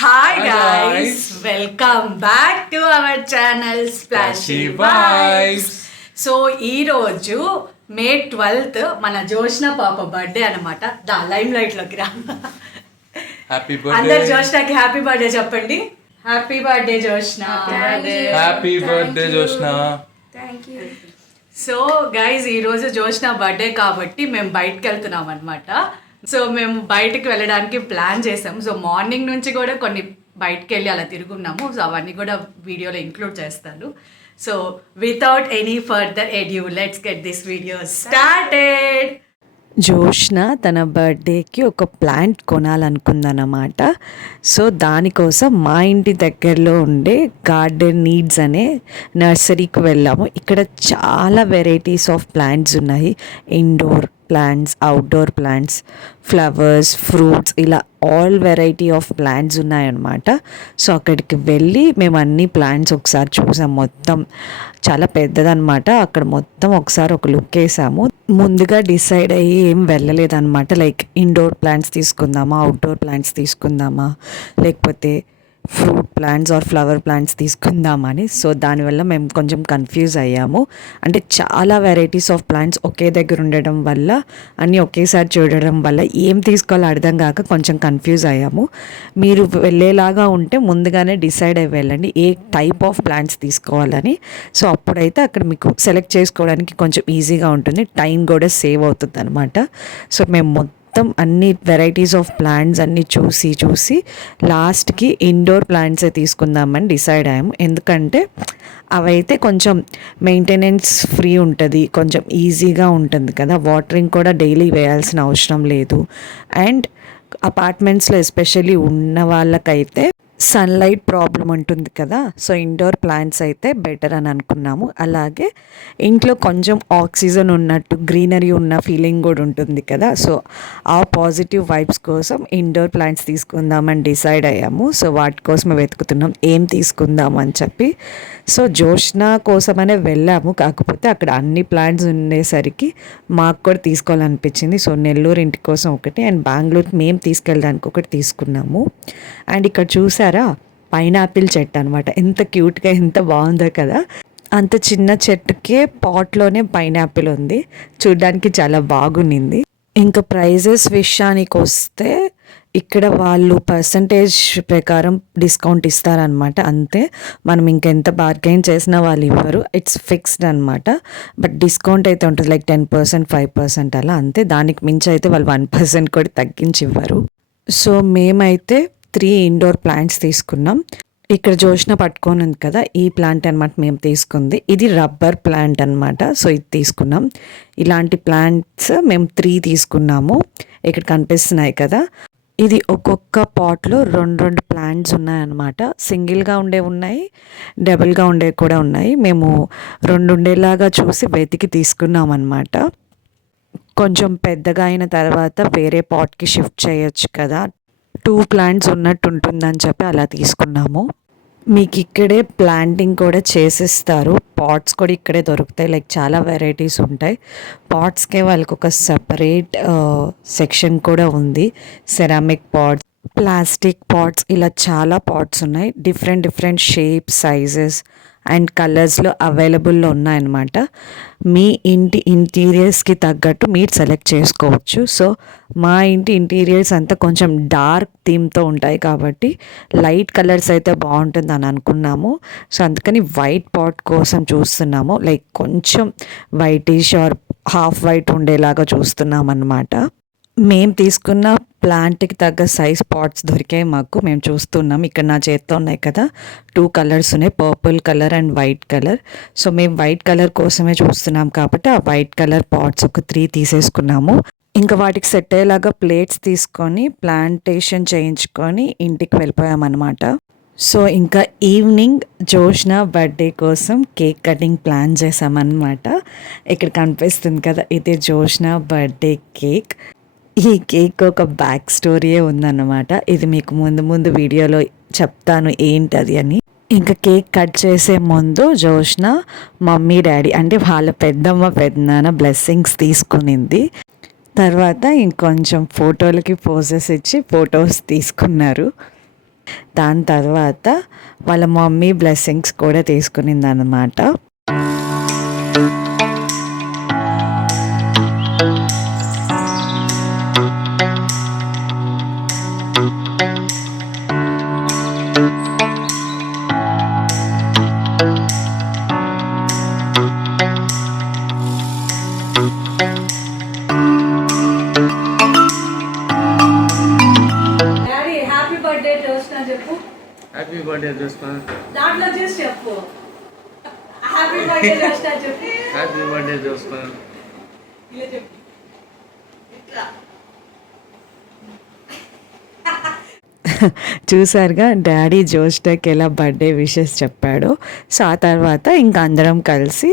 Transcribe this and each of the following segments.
Hi guys, welcome back to our channel Splashy Vibes. So ఈరోజు మే 12th మన జోష్న పాప birthday అనమాట. లైమ్ లైట్లోకి రా. హ్యాపీ బర్త్డే అందరు జోష్నకి హ్యాపీ బర్త్డే చెప్పండి. Happy birthday Joshna. Happy birthday Joshna. So guys ఈరోజు జోష్న బర్త్డే కాబట్టి మేము బయటకు వెళ్తున్నాం అనమాట. సో మేము బయటకు వెళ్ళడానికి ప్లాన్ చేసాం. సో మార్నింగ్ నుంచి కూడా కొన్ని బయటకు వెళ్ళి అలా తిరుగున్నాము. సో అవన్నీ కూడా వీడియోలో ఇంక్లూడ్ చేస్తాను. So without any further edu let's get this video started. Joshna తన బర్త్డేకి ఒక ప్లాంట్ కొనాలనుకుందన్నమాట. సో దానికోసం మా ఇంటి దగ్గరలో ఉండే గార్డెన్ నీడ్స్ అనే నర్సరీకి వెళ్ళాము. ఇక్కడ చాలా వెరైటీస్ ఆఫ్ ప్లాంట్స్ ఉన్నాయి. Indoor plants, outdoor plants, flowers, fruits, ఇలా ఆల్ వెరైటీ ఆఫ్ ప్లాంట్స్ ఉన్నాయన్నమాట. సో అక్కడికి వెళ్ళి మేము అన్ని ప్లాంట్స్ ఒకసారి చూసాం. మొత్తం చాలా పెద్దదన్నమాట. అక్కడ మొత్తం ఒకసారి ఒక లుక్ వేసాము. ముందుగా డిసైడ్ అయ్యి ఏం వెళ్ళలేదన్నమాట. లైక్ ఇండోర్ ప్లాంట్స్ తీసుకుందామా, అవుట్డోర్ ప్లాంట్స్ తీసుకుందామా, లేకపోతే fruit plants or flower plants తీసుకుందామని. సో దానివల్ల మేము కొంచెం కన్ఫ్యూజ్ అయ్యాము. అంటే చాలా వెరైటీస్ ఆఫ్ ప్లాంట్స్ ఒకే దగ్గర ఉండడం వల్ల, అన్నీ ఒకేసారి చూడడం వల్ల ఏం తీసుకోవాలో అర్థం కాక కొంచెం కన్ఫ్యూజ్ అయ్యాము. మీరు వెళ్ళేలాగా ఉంటే ముందుగానే డిసైడ్ అయ్యి వెళ్ళండి ఏ టైప్ ఆఫ్ ప్లాంట్స్ తీసుకోవాలని. సో అప్పుడైతే అక్కడ మీకు సెలెక్ట్ చేసుకోవడానికి కొంచెం ఈజీగా ఉంటుంది, టైం కూడా సేవ్ అవుతుంది అనమాట. సో మేము మొత్తం అన్ని వెరైటీస్ ఆఫ్ ప్లాంట్స్ అన్నీ చూసి లాస్ట్కి ఇండోర్ ప్లాంట్సే తీసుకుందామని డిసైడ్ అయ్యాము. ఎందుకంటే అవైతే కొంచెం మెయింటెనెన్స్ ఫ్రీ ఉంటుంది, కొంచెం ఈజీగా ఉంటుంది కదా. వాటరింగ్ కూడా డైలీ వేయాల్సిన అవసరం లేదు. అండ్ అపార్ట్మెంట్స్లో ఎస్పెషల్లీ ఉన్న వాళ్ళకైతే సన్లైట్ ప్రాబ్లం ఉంటుంది కదా. సో ఇండోర్ ప్లాంట్స్ అయితే బెటర్ అని అనుకున్నాము. అలాగే ఇంట్లో కొంచెం ఆక్సిజన్ ఉన్నట్టు, గ్రీనరీ ఉన్న ఫీలింగ్ కూడా ఉంటుంది కదా. సో ఆ పాజిటివ్ వైబ్స్ కోసం ఇండోర్ ప్లాంట్స్ తీసుకుందామని డిసైడ్ అయ్యాము. సో వాటి కోసమే వెతుకుతున్నాం ఏం తీసుకుందాం అని చెప్పి. సో జోష్న కోసమనే వెళ్ళాము. కాకపోతే అక్కడ అన్ని ప్లాంట్స్ ఉండేసరికి మాకు కూడా తీసుకోవాలనిపించింది. సో నెల్లూరు ఇంటి కోసం ఒకటి అండ్ బెంగళూరుకి మేము తీసుకెళ్ళడానికి ఒకటి తీసుకున్నాము. అండ్ ఇక్కడ చూసారా, పైనాపిల్ చెట్టు అనమాట. ఎంత క్యూట్గా, ఎంత బాగుందో కదా. అంత చిన్న చెట్టుకే పాట్లోనే పైనాపిల్ ఉంది. చూడ్డానికి చాలా బాగుండింది. ఇంకా ప్రైజెస్ విషయానికి వస్తే ఇక్కడ వాళ్ళు పర్సంటేజ్ ప్రకారం డిస్కౌంట్ ఇస్తారనమాట. అంతే, మనం ఇంకెంత బార్గెయిన్ చేసినా వాళ్ళు ఇవ్వరు. ఇట్స్ ఫిక్స్డ్ అనమాట. బట్ డిస్కౌంట్ అయితే ఉంటుంది, లైక్ 10%, 5% అలా. అంతే, దానికి మించి అయితే వాళ్ళు 1% కూడా తగ్గించి ఇవ్వరు. సో మేమైతే 3 ఇండోర్ ప్లాంట్స్ తీసుకున్నాం. ఇక్కడ జోష్న పట్టుకొని ఉంది కదా, ఈ ప్లాంట్ అనమాట మేము తీసుకుంది. ఇది రబ్బర్ ప్లాంట్ అనమాట. సో ఇది తీసుకున్నాం. ఇలాంటి ప్లాంట్స్ మేము 3 తీసుకున్నాము. ఇక్కడ కనిపిస్తున్నాయి కదా. ఇది ఒక్కొక్క పాట్లో 2 ప్లాంట్స్ ఉన్నాయన్నమాట. సింగిల్గా ఉండే ఉన్నాయి, డబుల్గా ఉండే కూడా ఉన్నాయి. మేము 2 ఉండేలాగా చూసి వెతికి తీసుకున్నాం అనమాట. కొంచెం పెద్దగా అయిన తర్వాత వేరే పాట్కి షిఫ్ట్ చేయొచ్చు కదా, 2 ప్లాంట్స్ ఉన్నట్టు ఉంటుందని చెప్పి అలా తీసుకున్నాము. మీకు ఇక్కడే ప్లాంటింగ్ కూడా చేసిస్తారు. పాట్స్ కూడా ఇక్కడే దొరుకుతాయి. లైక్ చాలా వెరైటీస్ ఉంటాయి. పాట్స్కే వాళ్ళకి ఒక సపరేట్ సెక్షన్ కూడా ఉంది. సెరామిక్ పాట్స్, ప్లాస్టిక్ పాట్స్, ఇలా చాలా పాట్స్ ఉన్నాయి. డిఫరెంట్ షేప్స్, సైజెస్ అండ్ కలర్స్లో అవైలబుల్లో ఉన్నాయన్నమాట. మీ ఇంటి ఇంటీరియర్స్కి తగ్గట్టు మీరు సెలెక్ట్ చేసుకోవచ్చు. సో మా ఇంటి ఇంటీరియర్స్ అంతా కొంచెం డార్క్ థీమ్తో ఉంటాయి కాబట్టి లైట్ కలర్స్ అయితే బాగుంటుంది అని అనుకున్నాము. సో అందుకని వైట్ పాట్ కోసం చూస్తున్నాము. లైక్ కొంచెం వైటిష్ ఆర్ హాఫ్ వైట్ ఉండేలాగా చూస్తున్నాం అన్నమాట. మేము తీసుకున్న ప్లాంట్కి తగ్గ సైజ్ పాట్స్ దొరికాయి మాకు. మేము చూస్తున్నాం. ఇక్కడ నా చేతితో ఉన్నాయి కదా, 2 కలర్స్ ఉన్నాయి, purple colour and white colour. So మేము వైట్ కలర్ కోసమే చూస్తున్నాం కాబట్టి ఆ వైట్ కలర్ పాట్స్ ఒక 3 తీసేసుకున్నాము. ఇంకా వాటికి సెట్ అయ్యేలాగా ప్లేట్స్ తీసుకొని ప్లాంటేషన్ చేయించుకొని ఇంటికి వెళ్ళిపోయామన్నమాట. సో ఇంకా ఈవినింగ్ జోష్న బర్త్డే కోసం కేక్ కటింగ్ ప్లాన్ చేసామన్నమాట. ఇక్కడ కనిపిస్తుంది కదా, ఇదే జోష్న బర్త్డే కేక్. ఈ కేక్ ఒక బ్యాక్ స్టోరీయే ఉందన్నమాట. ఇది మీకు ముందు వీడియోలో చెప్తాను ఏంటది అని. ఇంకా కేక్ కట్ చేసే ముందు జోష్న మమ్మీ డాడీ అంటే వాళ్ళ పెద్దమ్మ పెద్దనాన్న బ్లెస్సింగ్స్ తీసుకునింది. తర్వాత ఇంకొంచెం ఫోటోలకి పోజెస్ ఇచ్చి ఫొటోస్ తీసుకున్నారు. దాని తర్వాత వాళ్ళ మమ్మీ బ్లెస్సింగ్స్ కూడా తీసుకునింది అనమాట. డాడీ హ్యాపీ బర్త్డే జోష్నా చెప్పు. Happy birthday Joshna. దాంట్లో చూసి చెప్పు. హ్యాపీ బర్త్డే జోష్నా చెప్పు. Happy birthday Joshna. ఇలా చెప్పు. ఇట్లా చూసారుగా డాడీ జోష్నాకి ఎలా బర్త్డే విషెస్ చెప్పాడు. సో ఆ తర్వాత ఇంకా అందరం కలిసి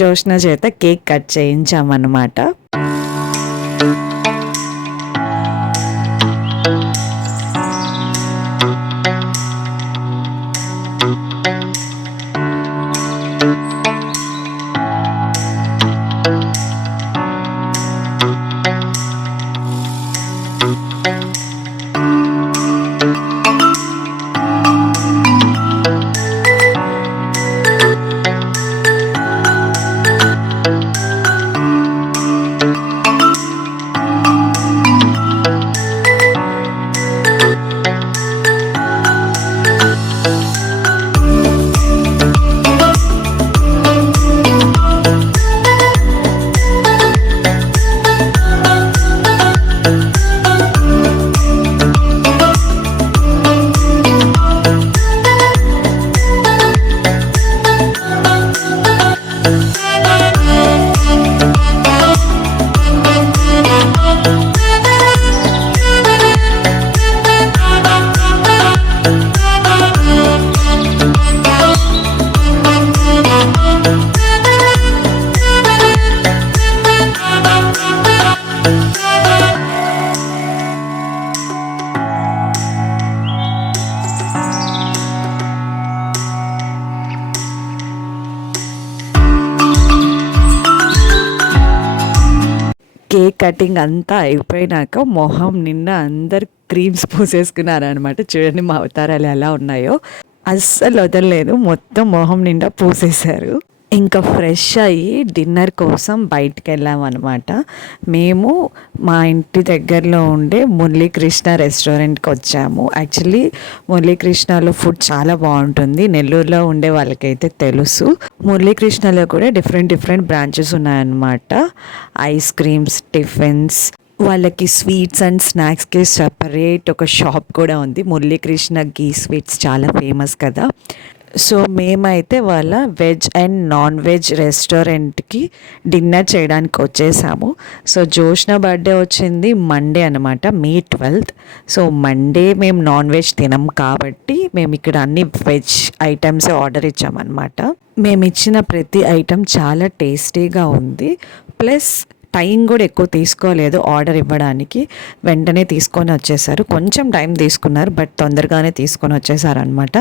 జోష్నా చేత కేక్ కట్ చేయించామన్నమాట. కేక్ కటింగ్ అంతా అయిపోయినాక మొహం నిండా అందరు క్రీమ్స్ పూసేసుకున్నారనమాట. చూడండి మా అవతారాలు ఎలా ఉన్నాయో, అస్సలు వదలలేదు, మొత్తం మొహం నిండా పూసేశారు. ఇంకా ఫ్రెష్ అయ్యి డిన్నర్ కోసం బయటికి వెళ్ళామన్నమాట. మేము మా ఇంటి దగ్గరలో ఉండే మురళీకృష్ణ రెస్టారెంట్కి వచ్చాము. యాక్చువల్లీ మురళీకృష్ణలో ఫుడ్ చాలా బాగుంటుంది, నెల్లూరులో ఉండే వాళ్ళకైతే తెలుసు. మురళీకృష్ణలో కూడా డిఫరెంట్ బ్రాంచెస్ ఉన్నాయన్నమాట. ఐస్ క్రీమ్స్, టిఫిన్స్, వాళ్ళకి స్వీట్స్ అండ్ స్నాక్స్కి సెపరేట్ ఒక షాప్ కూడా ఉంది. మురళీకృష్ణ గీ స్వీట్స్ చాలా ఫేమస్ కదా. సో మేమైతే వాళ్ళ వెజ్ అండ్ నాన్ వెజ్ రెస్టారెంట్కి డిన్నర్ చేయడానికి వచ్చేసాము. సో జోష్నా బర్త్డే వచ్చింది మండే అనమాట, May 12th. సో మండే మేము నాన్ వెజ్ తినం కాబట్టి మేము ఇక్కడ అన్ని వెజ్ ఐటమ్స్ ఆర్డర్ ఇచ్చామన్నమాట. మేము ఇచ్చిన ప్రతి ఐటెం చాలా టేస్టీగా ఉంది. ప్లస్ టైం కూడా ఎక్కువ తీసుకోలేదు ఆర్డర్ ఇవ్వడానికి, వెంటనే తీసుకొని వచ్చేసారు. కొంచెం టైం తీసుకున్నారు బట్ తొందరగానే తీసుకొని వచ్చేసారు అనమాట.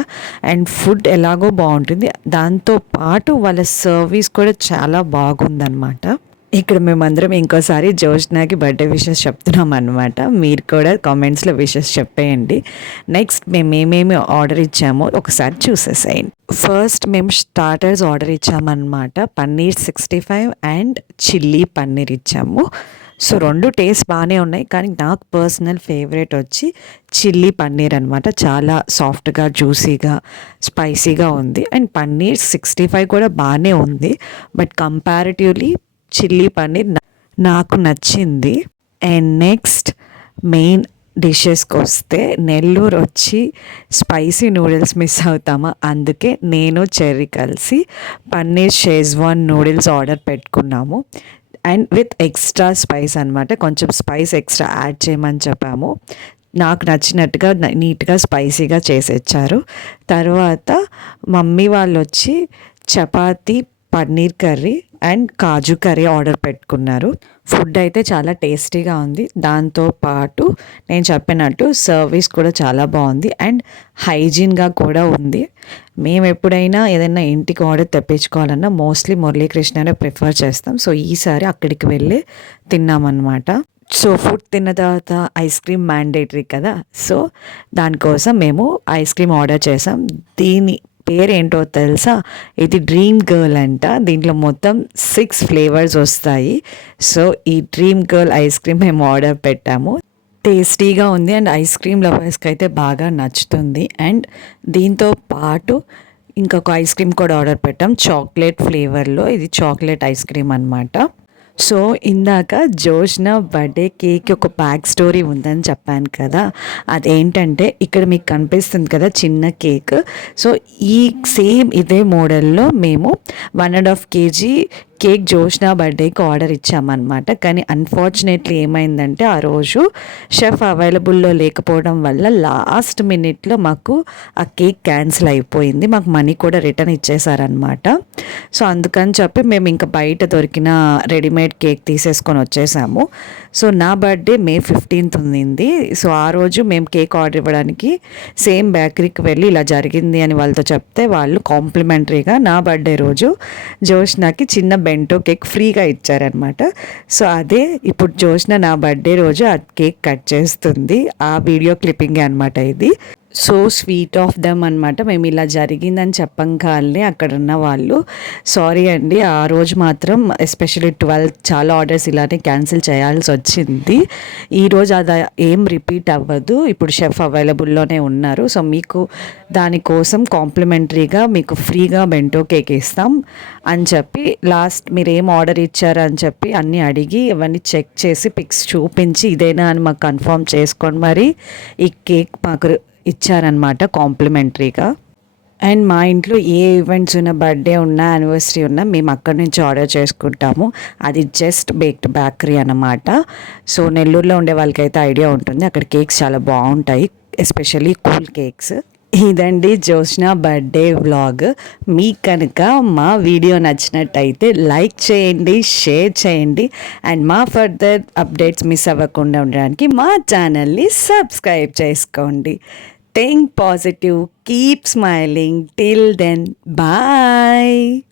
అండ్ ఫుడ్ ఎలాగో బాగుంటుంది, దాంతో పాటు వాళ్ళ సర్వీస్ కూడా చాలా బాగుందన్నమాట. ఇక్కడ మేమందరం ఇంకోసారి జోష్నాకి బర్త్డే విషెస్ చెప్తున్నాం అనమాట. మీరు కూడా కామెంట్స్లో విషెస్ చెప్పేయండి. నెక్స్ట్ మేము ఏమేమి ఆర్డర్ ఇచ్చామో ఒకసారి చూసేసేయండి. ఫస్ట్ మేము స్టార్టర్స్ ఆర్డర్ ఇచ్చామన్నమాట. పన్నీర్ 65 అండ్ చిల్లీ పన్నీర్ ఇచ్చాము. సో రెండు టేస్ట్ బాగానే ఉన్నాయి, కానీ నాకు పర్సనల్ ఫేవరెట్ వచ్చి చిల్లీ పన్నీర్ అనమాట. చాలా సాఫ్ట్గా, జ్యూసీగా, స్పైసీగా ఉంది. అండ్ పన్నీర్ 65 కూడా బాగానే ఉంది, బట్ కంపారిటివ్లీ చిల్లీ పన్నీర్ నాకు నచ్చింది. అండ్ నెక్స్ట్ మెయిన్ డిషెస్కి వస్తే, నెల్లూరు వచ్చి స్పైసీ నూడిల్స్ మిస్ అవుతామా, అందుకే నేను చెర్రీ కలిసి పన్నీర్ షేజ్వాన్ నూడిల్స్ ఆర్డర్ పెట్టుకున్నాము. అండ్ విత్ ఎక్స్ట్రా స్పైస్ అనమాట, కొంచెం స్పైస్ ఎక్స్ట్రా యాడ్ చేయమని చెప్పాము. నాకు నచ్చినట్టుగా నీట్గా స్పైసీగా చేసిచ్చారు. తర్వాత మమ్మీ వాళ్ళు వచ్చి chapati, paneer curry and kaju curry order పెట్టుకున్నారు. ఫుడ్ అయితే చాలా టేస్టీగా ఉంది. దాంతోపాటు నేను చెప్పినట్టు సర్వీస్ కూడా చాలా బాగుంది అండ్ హైజీన్గా కూడా ఉంది. మేము ఎప్పుడైనా ఏదైనా ఇంటికి ఆర్డర్ తెప్పించుకోవాలన్నా మోస్ట్లీ మురళీకృష్ణనే ప్రిఫర్ చేస్తాం. సో ఈసారి అక్కడికి వెళ్ళి తిన్నామన్నమాట. సో ఫుడ్ తిన్న తర్వాత ఐస్ క్రీమ్ మ్యాండేటరీ కదా, సో దానికోసం మేము ఐస్ క్రీమ్ ఆర్డర్ చేసాం. దీని పేరేంటో తెలుసా? ఇది డ్రీమ్ గర్ల్ అంట. దీంట్లో మొత్తం 6 ఫ్లేవర్స్ వస్తాయి. సో ఈ డ్రీమ్ గర్ల్ ఐస్ క్రీమ్ మేము ఆర్డర్ పెట్టాము. టేస్టీగా ఉంది అండ్ ఐస్ క్రీమ్ లవర్స్కి అయితే బాగా నచ్చుతుంది. అండ్ దీంతో పాటు ఇంకొక ఐస్ క్రీమ్ కూడా ఆర్డర్ పెట్టాం చాక్లెట్ ఫ్లేవర్లో. ఇది చాక్లెట్ ఐస్ క్రీమ్ అనమాట. సో ఇందాక జోష్న బర్త్డే కేక్ ఒక బ్యాక్ స్టోరీ ఉందని చెప్పాను కదా, అదేంటంటే ఇక్కడ మీకు కనిపిస్తుంది కదా చిన్న కేక్. సో ఈ సేమ్ ఇదే మోడల్లో మేము 1.5 kg కేక్ జోష్న బర్త్డేకి ఆర్డర్ ఇచ్చామన్నమాట. కానీ అన్ఫార్చునేట్లీ ఏమైందంటే ఆ రోజు షెఫ్ అవైలబుల్లో లేకపోవడం వల్ల లాస్ట్ మినిట్లో మాకు ఆ కేక్ క్యాన్సిల్ అయిపోయింది. మాకు మనీ కూడా రిటర్న్ ఇచ్చేసారనమాట. సో అందుకని చెప్పి మేము ఇంకా బయట దొరికిన రెడీమేడ్ కేక్ తీసేసుకొని వచ్చేసాము. సో నా బర్త్డే May 15th ఉంది. సో ఆ రోజు మేము కేక్ ఆర్డర్ ఇవ్వడానికి సేమ్ బేకరీకి వెళ్ళి ఇలా జరిగింది అని వాళ్ళతో చెప్తే వాళ్ళు కాంప్లిమెంటరీగా నా బర్త్డే రోజు జోష్నాకి చిన్న బెంటో కేక్ ఫ్రీగా ఇచ్చారనమాట. సో అదే ఇప్పుడు జోష్న నా బర్త్డే రోజు ఆ కేక్ కట్ చేస్తుంది. ఆ వీడియో క్లిప్పింగే అనమాట ఇది. సో స్వీట్ ఆఫ్ దమ్ అనమాట. మేము ఇలా జరిగిందని చెప్పంగానే అక్కడ ఉన్న వాళ్ళు సారీ అండి, ఆ రోజు మాత్రం ఎస్పెషల్లీ 12 చాలా ఆర్డర్స్ ఇలానే క్యాన్సిల్ చేయాల్సి వచ్చింది. ఈరోజు అది ఏం రిపీట్ అవ్వదు. ఇప్పుడు షెఫ్ అవైలబుల్లోనే ఉన్నారు. సో మీకు దానికోసం కాంప్లిమెంటరీగా మీకు ఫ్రీగా బెంటో కేక్ ఇస్తాం అని చెప్పి లాస్ట్ మీరు ఏం ఆర్డర్ ఇచ్చారు అని చెప్పి అన్నీ అడిగి ఇవన్నీ చెక్ చేసి పిక్స్ చూపించి ఇదేనా అని మాకు కన్ఫర్మ్ చేసుకొని మరి ఈ కేక్ మాకు ఇచ్చారనమాట కాంప్లిమెంటరీగా. అండ్ మా ఇంట్లో ఏ ఈవెంట్స్ ఉన్న బర్త్డే ఉన్నా యానివర్సరీ ఉన్నా మేము అక్కడి నుంచి ఆర్డర్ చేసుకుంటాము. అది జస్ట్ బేక్డ్ బేకరీ అన్నమాట. సో నెల్లూరులో ఉండే వాళ్ళకైతే ఐడియా ఉంటుంది, అక్కడ కేక్స్ చాలా బాగుంటాయి, ఎస్పెషల్లీ కూల్ కేక్స్. ఇదండి జోష్న బర్త్డే వ్లాగ్. మీకు కనుక మా వీడియో నచ్చినట్టయితే లైక్ చేయండి, షేర్ చేయండి అండ్ మా ఫర్దర్ అప్డేట్స్ మిస్ అవ్వకుండా ఉండడానికి మా ఛానల్ని సబ్స్క్రైబ్ చేసుకోండి. Think positive, keep smiling. Till then, bye.